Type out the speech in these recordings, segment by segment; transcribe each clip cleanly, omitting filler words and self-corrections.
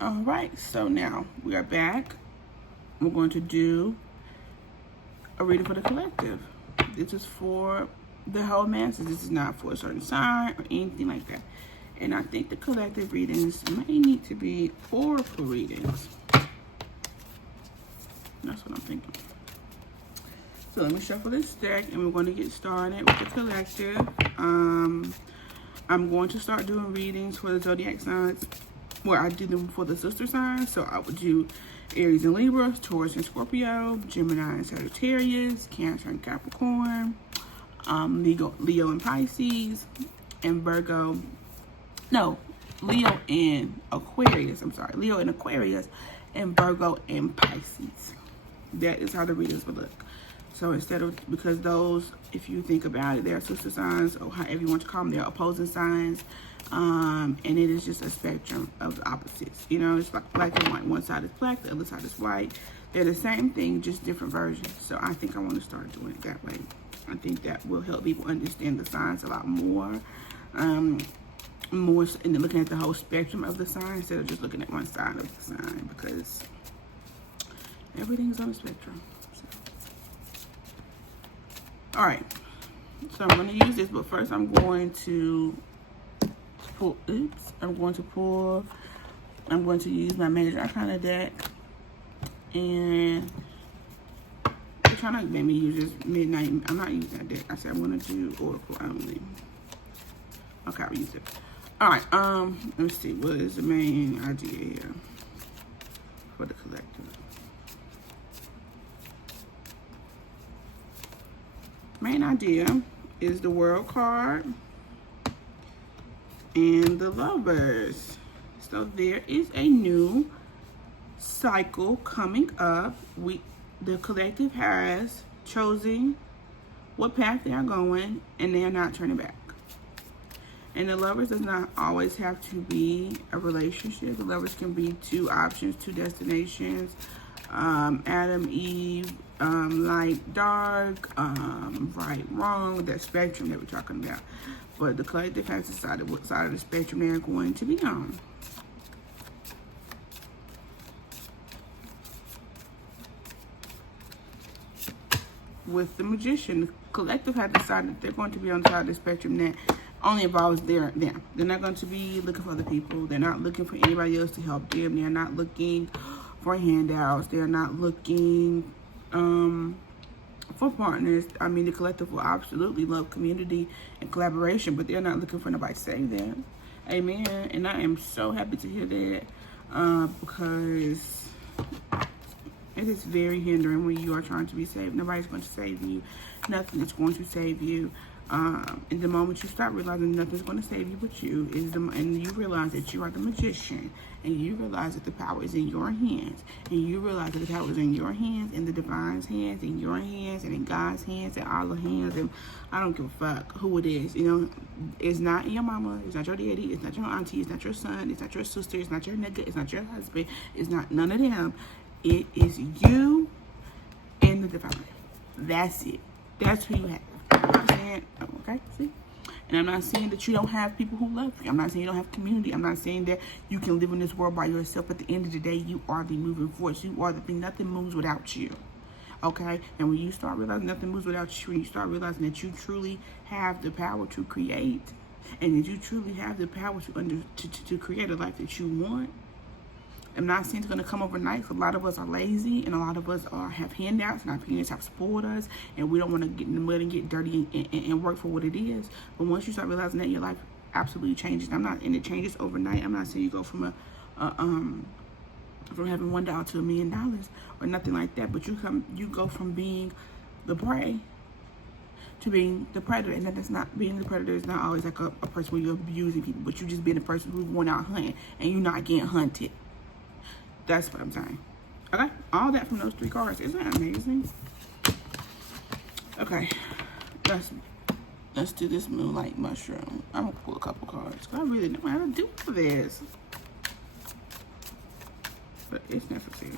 All right, so now we are back. We're going to do a reading for the collective. This is for the whole masses. This is not for a certain sign or anything like that. And I think the collective readings may need to be oracle readings. That's what I'm thinking. So let me shuffle this deck and we're going to get started with the collective. I'm going to start doing readings for the zodiac signs where I do them for the sister signs. So I would do Aries and Libra, Taurus and Scorpio, Gemini and Sagittarius, Cancer and Capricorn, Leo and Pisces, and Virgo. No, Leo and Aquarius. I'm sorry, Leo and Aquarius, and Virgo and Pisces. That is how the readings would look. So instead of, because those, if you think about it, they're sister signs, or however you want to call them, they're opposing signs. And it is just a spectrum of the opposites. You know, it's like black and white. One side is black, the other side is white. They're the same thing, just different versions. So I think I want to start doing it that way. I think that will help people understand the signs a lot more. More and looking at the whole spectrum of the sign instead of just looking at one side of the sign, because everything's on the spectrum. So. All right, so I'm going to use this, but first I'm going to pull. I'm going to use my Major Arcana deck, and they're trying to make me use this midnight. I'm not using that deck. I said I'm going to do Oracle only. Okay, I'll use it. All right, let's see, what is the main idea here for the collective? Main idea is the World card and the Lovers. So there is a new cycle coming up. The collective has chosen what path they are going, and they are not turning back. And the Lovers does not always have to be a relationship. The Lovers can be two options, two destinations. Adam, Eve, light, dark, right, wrong, that spectrum that we're talking about. But the collective has decided what side of the spectrum they're going to be on. With the Magician, the collective has decided that they're going to be on the side of the spectrum that only involves them. They're not going to be looking for other people. They're not looking for anybody else to help them. They're not looking for handouts. They're not looking for partners. I mean, the collective will absolutely love community and collaboration, but they're not looking for nobody to save them. Amen. And I am so happy to hear that, because it is very hindering when you are trying to be saved. Nobody's going to save you. Nothing is going to save you. And the moment you start realizing nothing's going to save you but you, and you realize that you are the magician, and you realize that the power is in your hands, and you realize that the power is in your hands, in the divine's hands, in your hands, and in God's hands, and Allah's hands, and I don't give a fuck who it is. You know, it's not your mama, it's not your daddy, it's not your auntie, it's not your son, it's not your sister, it's not your nigga, it's not your husband, it's not none of them. It is you and the divine. That's it. That's who you have. I'm not saying, okay, see? And I'm not saying that you don't have people who love you. I'm not saying you don't have community. I'm not saying that you can live in this world by yourself. At the end of the day, you are the moving force. You are the thing. Nothing moves without you, okay? And when you start realizing nothing moves without you, when you start realizing that you truly have the power to create, and that you truly have the power to create a life that you want, I'm not saying it's going to come overnight. A lot of us are lazy, and a lot of us have handouts, and our parents have spoiled us, and we don't want to get in the mud and get dirty and work for what it is. But once you start realizing that, your life absolutely changes. And it changes overnight. I'm not saying you go from from having $1 to $1 million or nothing like that, but you go from being the prey to being the predator. And that's not, being the predator is not always like a person where you're abusing people, but you just being a person who's going out hunting and you're not getting hunted. That's what I'm saying. Okay, all that from those three cards. Isn't that amazing? Okay, let's do this Moonlight Mushroom. I'm gonna pull a couple cards. I really don't know how to do this, but it's necessary.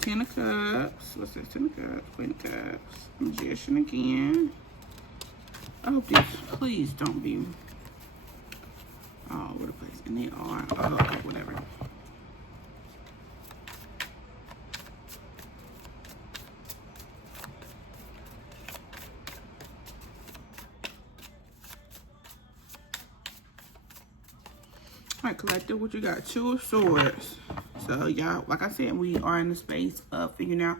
Ten of Cups. What's this? Ten of Cups. Queen of Cups. Magician again. I hope these, please don't be all over the place. And they are. Oh, okay, whatever. Collective, what you got? Two of Swords. So y'all, like I said, we are in the space of figuring out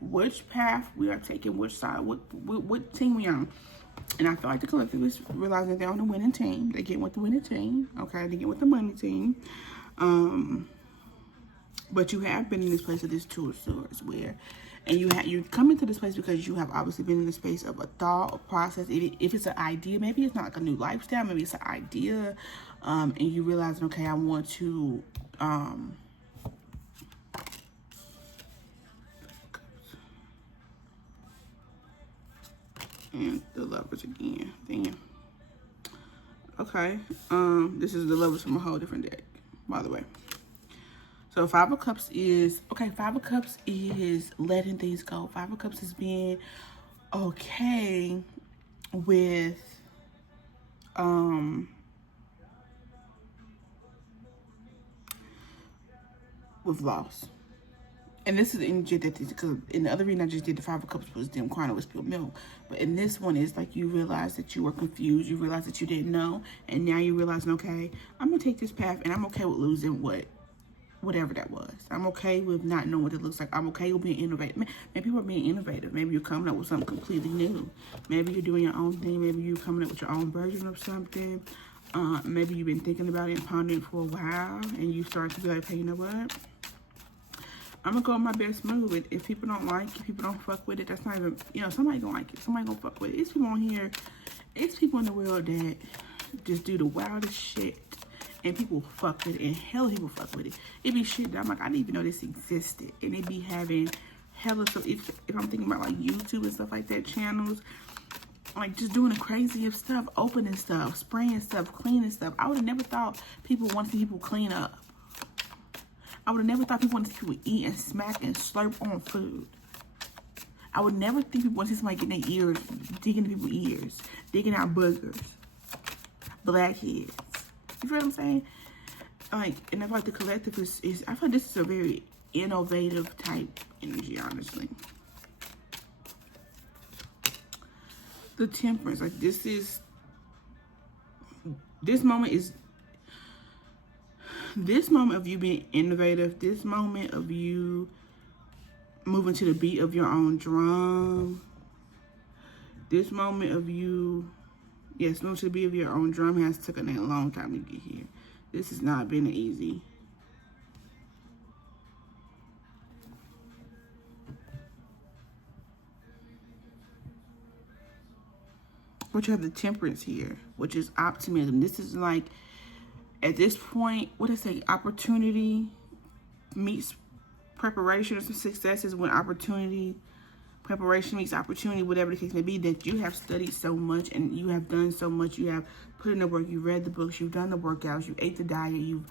which path we are taking, which side, what team we on. And I feel like the collective is realizing they're on the winning team. They get with the winning team. Okay, they get with the money team. But you have been in this place of this Two of Swords where, and you come into this place because you have obviously been in the space of a thought, a process. If it's an idea, maybe it's not like a new lifestyle, maybe it's an idea, and you realize, okay, I want to, and the Lovers again, damn. Okay, this is the Lovers from a whole different deck, by the way. So Five of Cups is, okay, Five of Cups is letting things go. Five of Cups is being okay with, with loss. And this is the energy that, because in the other reading I just did, the Five of Cups was them crying over spilled milk. But in this one, it's like you realize that you were confused. You realize that you didn't know. And now you're realizing, okay, I'm going to take this path and I'm okay with losing whatever that was. I'm okay with not knowing what it looks like. I'm okay with being innovative. Maybe people are being innovative. Maybe you're coming up with something completely new. Maybe you're doing your own thing. Maybe you're coming up with your own version of something. Maybe you've been thinking about it and pondering it for a while. And you start to be like, hey, you know what? I'm gonna go with my best move. If people don't like it, people don't fuck with it, that's not even, you know, somebody gonna like it. Somebody gonna fuck with it. It's people on here, it's people in the world that just do the wildest shit. And people fuck with it, and hella people fuck with it. It be shit that I'm like, I didn't even know this existed. And it be having hella stuff. If I'm thinking about like YouTube and stuff like that, channels, like just doing the craziest stuff, opening stuff, spraying stuff, cleaning stuff. I would have never thought people want to see people clean up. I would have never thought people want to see people eat and smack and slurp on food. I would never think people want to see somebody getting their ears, digging into people's ears, digging out boogers, blackheads. You feel what I'm saying? Like, and I feel like the collective is I feel like this is a very innovative type energy, honestly. The Temperance, like this moment of you being innovative, this moment of you moving to the beat of your own drum, this moment of you, yes, moving to the beat of your own drum has taken a long time to get here. This has not been easy. But you have the Temperance here, which is optimism. This is like, at this point, what I say, opportunity meets preparation, or some successes when preparation meets opportunity, whatever the case may be, that you have studied so much and you have done so much. You have put in the work, you read the books, you've done the workouts, you ate the diet, you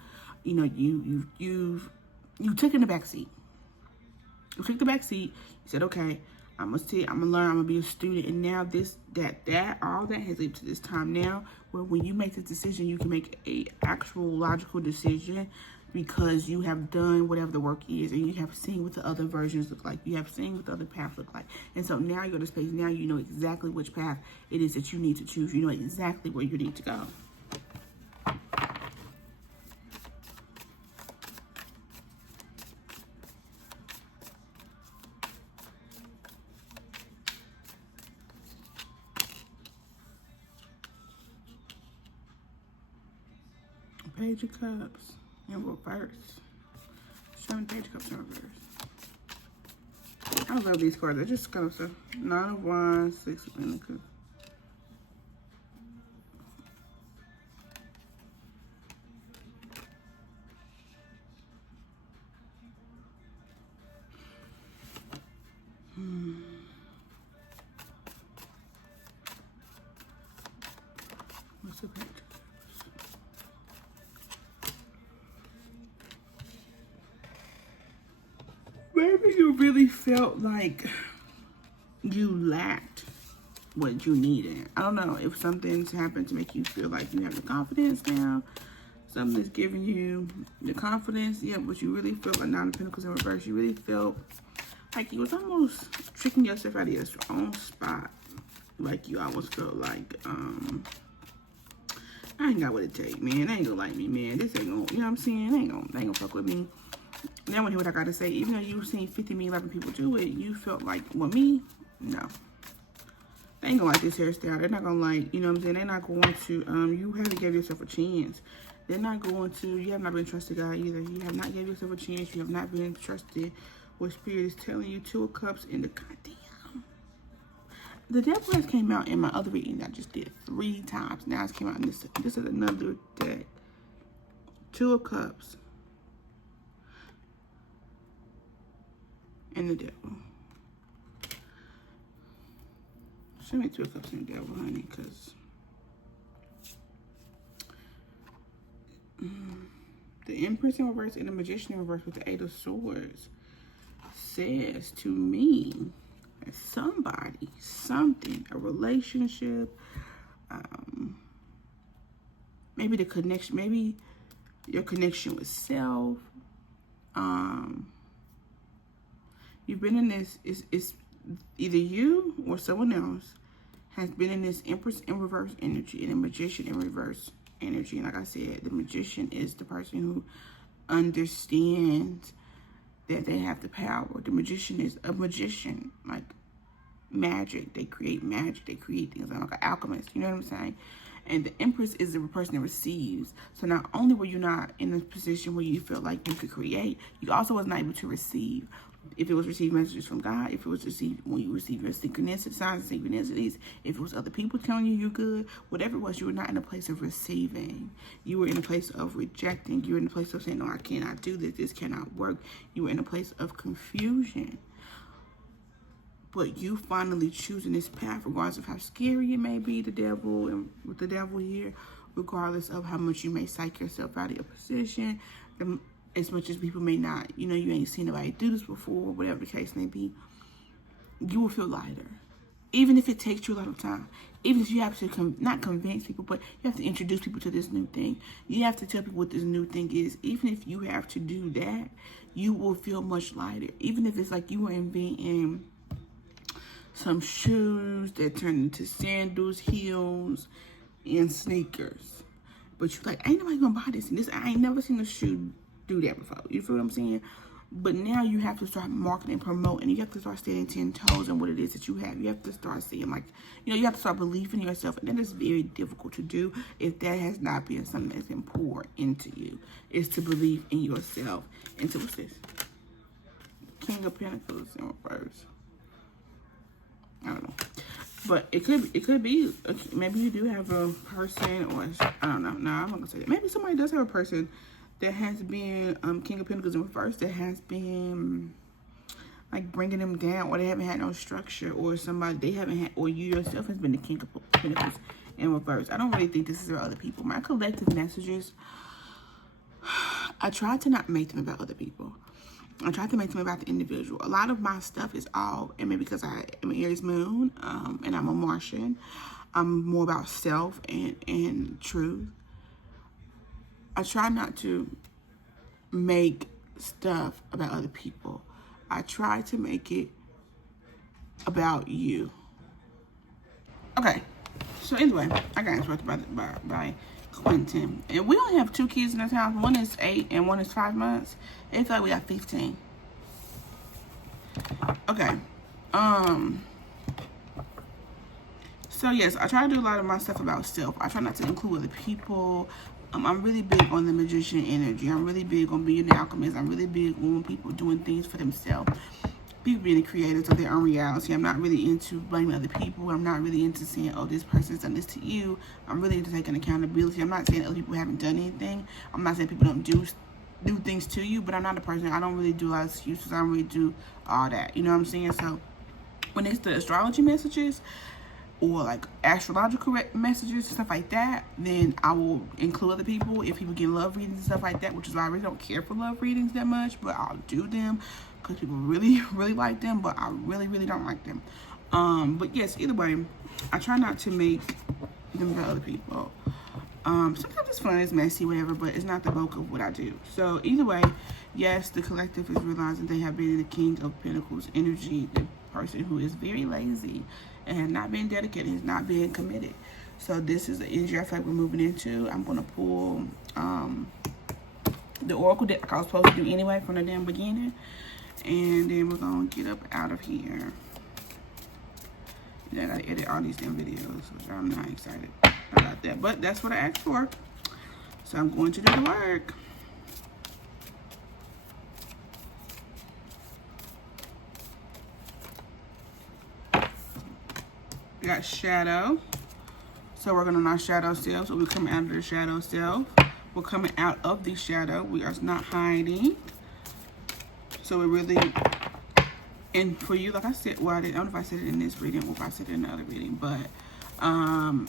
took in the back seat. You took the back seat, you said, okay, I'm gonna learn, I'm gonna be a student. And now all that has led to this time now where when you make this decision, you can make a actual logical decision because you have done whatever the work is and you have seen what the other versions look like. You have seen what the other paths look like. And so now you're in a space, now you know exactly which path it is that you need to choose. You know exactly where you need to go. Page of Cups in reverse. 7 Page of Cups in reverse. I love these cards. They just go so 9 of Wands, 6 of Pentacles. What's the Page of Cups? Maybe you really felt like you lacked what you needed. I don't know if something's happened to make you feel like you have the confidence now. Something's giving you the confidence, yeah, but you really feel like 9 of Pentacles in reverse. You really felt like you was almost tricking yourself out of your own spot. Like you almost felt like I ain't got what it take, man. They ain't gonna like me, man. This ain't gonna, you know what I'm saying? They ain't gonna fuck with me. Now when hear what I gotta say, even though you've seen 50 million other people do it, you felt like, well, me? No. They ain't gonna like this hairstyle. They're not gonna like, you know what I'm saying? They're not going to, you haven't give yourself a chance. They're not going to, you have not been trusted God either. You have not given yourself a chance. You have not been trusted. What Spirit is telling you, 2 of Cups in the goddamn. The Devil has came out in my other reading that I just did 3 times. Now it's came out in this. This is another deck. 2 of Cups. And the Devil. Show me 2 of Cups and the Devil, honey, because the Empress in reverse and the Magician in reverse with the 8 of Swords says to me that somebody, something, a relationship, maybe the connection, maybe your connection with self, you've been in this, it's either you or someone else has been in this Empress in reverse energy and a Magician in reverse energy. And like I said, the Magician is the person who understands that they have the power. The Magician is a magician, like magic. They create magic. They create things like an alchemist. You know what I'm saying? And the Empress is the person that receives. So not only were you not in a position where you felt like you could create, you also was not able to receive. If it was received messages from God, if it was received when you receive your synchronicity, signs and synchronicities, if it was other people telling you you're good, whatever it was, you were not in a place of receiving. You were in a place of rejecting. You were in a place of saying, no, I cannot do this. This cannot work. You were in a place of confusion. But you finally choosing this path, regardless of how scary it may be, the devil, and with the devil here, regardless of how much you may psych yourself out of your position, as much as people may not, you know, you ain't seen nobody do this before, whatever the case may be, you will feel lighter. Even if it takes you a lot of time. Even if you have to, not convince people, but you have to introduce people to this new thing. You have to tell people what this new thing is. Even if you have to do that, you will feel much lighter. Even if it's like you were inventing some shoes that turn into sandals, heels, and sneakers. But you're like, ain't nobody gonna buy this. And this, I ain't never seen a shoe do that before. You feel what I'm saying? But now you have to start marketing, promoting. You have to start standing 10 toes on what it is that you have. You have to start seeing, like, you know, you have to start believing in yourself. And that is very difficult to do if that has not been something that's been poured into you. Is to believe in yourself. And so what's this? King of Pentacles in reverse. I don't know. But it could be, maybe you do have a person, or I don't know. No, I'm not gonna say that. Maybe somebody does have a person that has been King of Pentacles in reverse, that has been like bringing them down, or they haven't had no structure, or somebody they haven't had, or you yourself has been the King of Pentacles in reverse. I don't really think this is for other people. My collective messages, I try to not make them about other people. I try to make them about the individual. A lot of my stuff is all, and maybe because I am an Aries moon, and I'm a Martian, I'm more about self and truth. I try not to make stuff about other people. I try to make it about you. Okay, so anyway, I got interrupted by Quentin. And we only have 2 kids in this house. One is 8 and one is 5 months. It feel like we got 15. Okay. So yes, I try to do a lot of my stuff about self. I try not to include other people. I'm really big on the Magician energy. I'm really big on being the alchemist. I'm really big on people doing things for themselves. People being the creators of their own reality. I'm not really into blaming other people. I'm not really into saying, oh, this person's done this to you. I'm really into taking accountability. I'm not saying other people haven't done anything. I'm not saying people don't do things to you, but I'm not a person. I don't really do a lot of excuses. I don't really do all that. You know what I'm saying? So when it's the astrology messages, or like astrological messages, stuff like that, then I will include other people. If people get love readings and stuff like that, which is why I really don't care for love readings that much, but I'll do them because people really, really like them, but I really, really don't like them. But yes, either way, I try not to make them about other people. Sometimes it's fun, it's messy, whatever, but it's not the bulk of what I do. So either way, yes, the collective is realizing they have been in the King of Pentacles energy, the person who is very lazy and not being dedicated, is not being committed. So this is the energy I feel like we're moving into. I'm going to pull the Oracle deck like I was supposed to do anyway from the damn beginning. And then we're going to get up out of here. And I got to edit all these damn videos, which I'm not excited about that. But that's what I asked for. So I'm going to do the work. We got shadow. So we're working on our shadow self. So we're coming out of the shadow self. We're coming out of the shadow. We are not hiding. So we're really, and for you, like I said, well, I don't know if I said it in this reading or if I said it in another reading, but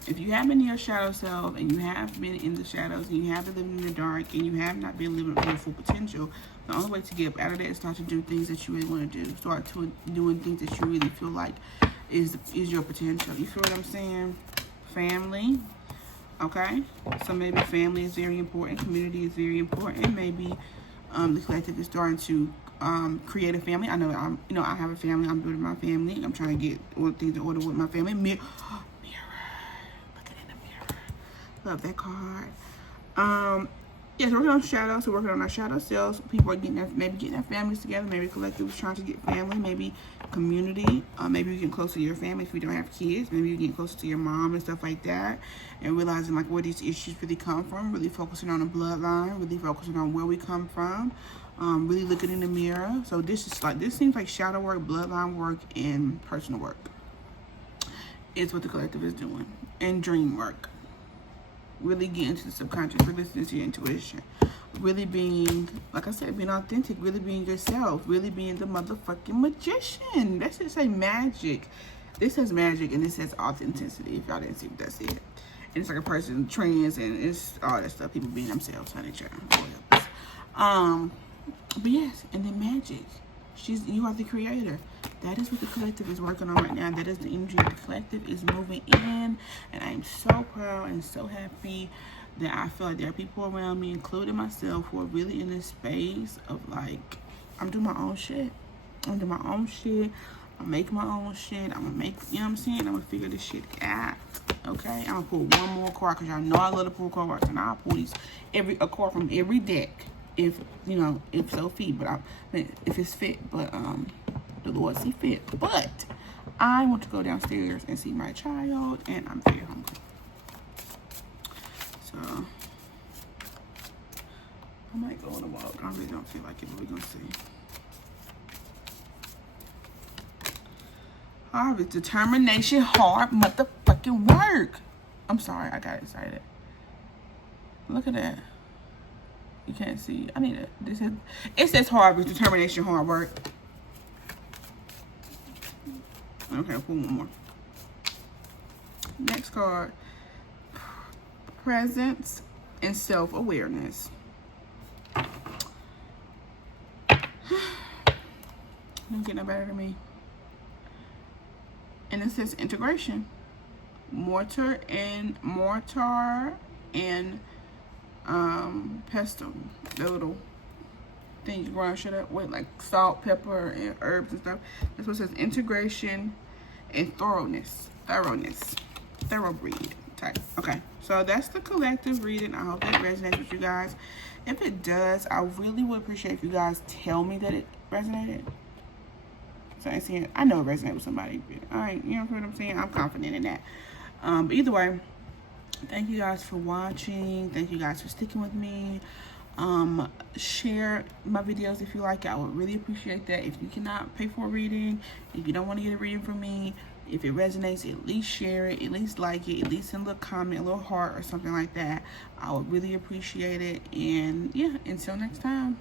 if you have been in your shadow self and you have been in the shadows and you have been living in the dark and you have not been living up your full potential, the only way to get out of that is start to do things that you really want to do. Start to doing things that you really feel like is your potential. You feel what I'm saying? Family. Okay, so maybe family is very important, community is very important. Maybe the collective is starting to create a family. I know I have a family. I'm building my family. I'm trying to get all the things in order with my family. Mirror, look at it in the mirror. Love that card. Yes, we're working on shadows. We're working on our shadow selves. People are maybe getting their families together. Maybe collective is trying to get family. Maybe community. Maybe you get closer to your family if you don't have kids. Maybe you get closer to your mom and stuff like that. And realizing like where these issues really come from. Really focusing on the bloodline. Really focusing on where we come from. Really looking in the mirror. So this seems like shadow work, bloodline work, and personal work. It's what the collective is doing. And dream work. Really getting to the subconscious, really listening to your intuition, really being, like I said, being authentic, really being yourself, really being the motherfucking magician. That should say magic. This says magic and this says authenticity, if y'all didn't see what that said. And it's like a person trans and it's all that stuff, people being themselves, honey child. But yes, and then magic. You are the creator. That is what the collective is working on right now. That is the energy of the collective is moving in. And I am so proud and so happy that I feel like there are people around me, including myself, who are really in this space of like, I'm doing my own shit. I'm doing my own shit. I'm making my own shit. I'm gonna make, you know what I'm saying? I'm gonna figure this shit out. Okay? I'm gonna pull one more card because y'all know I love to pull cards. And I'll pull a card from every deck. If so fit, but if it's fit, but the Lord see fit. But I want to go downstairs and see my child, and I'm very hungry. So I might go on a walk. I really don't feel like it, but we're gonna see. Harvest, determination, hard motherfucking work. I'm sorry, I got excited. Look at that. You can't see. I need it. It says hard with determination, hard work. Okay, pull one more. Next card. Presence and self-awareness. Don't get no better than me. And it says integration. Mortar and pestle, the little thing you grind shit up with, like salt, pepper, and herbs and stuff. This one says integration and thoroughness, thoroughbred type. Okay, so that's the collective reading. I hope that resonates with you guys. If it does, I really would appreciate if you guys tell me that it resonated. So I know it resonated with somebody. All right, you know what I'm saying? I'm confident in that. But either way, thank you guys for watching. Thank you guys for sticking with me. Share my videos if you like it. I would really appreciate that. If you cannot pay for a reading, if you don't want to get a reading from me, if it resonates, at least share it, at least like it, at least send a little comment, a little heart or something like that. I would really appreciate it. And yeah, until next time.